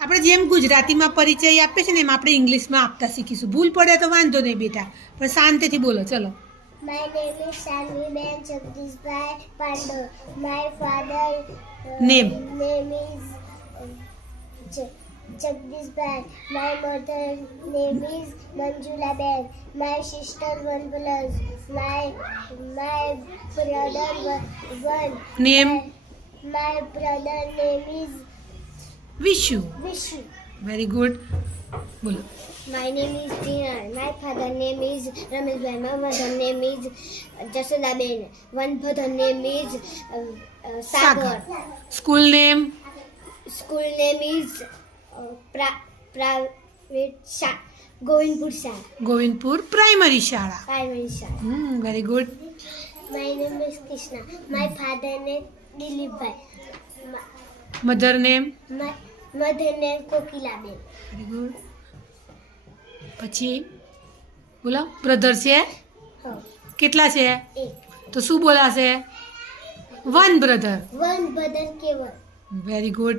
આપણે જેમ ગુજરાતીમાં પરિચય આપે છે ને એમ આપણે ઇંગ્લિશમાં આપતા શીખીશું. ભૂલ પડે તો વાંધો નહીં બેટા, પણ શાંતિથી બોલો. ચલો. My name is Shanviben Jagdishbhai Pandor. My father Name. name is Jagdishbhai. My mother name is Manjula Ben. My sister 1+. My brother 1. Name. My brother name is Vishu. Vishu. Very good. બોલો. My name is Tina. My father name is Rameshbhai. My mother name is Jasodaben. One brother name is Sagar. School name. School name is private Govindpur Shah. Govindpur પ્રાઇમરી શાળા. Primary Shah. Very good. My name is Krishna. My father name Dilipbhai. Mother name. My mother name Kokilaben. Very good. પછી બોલો. બ્રધર છે? Oh, કેટલા છે? eight. તો શું બોલાશે? One brother. One brother Keval. Very good.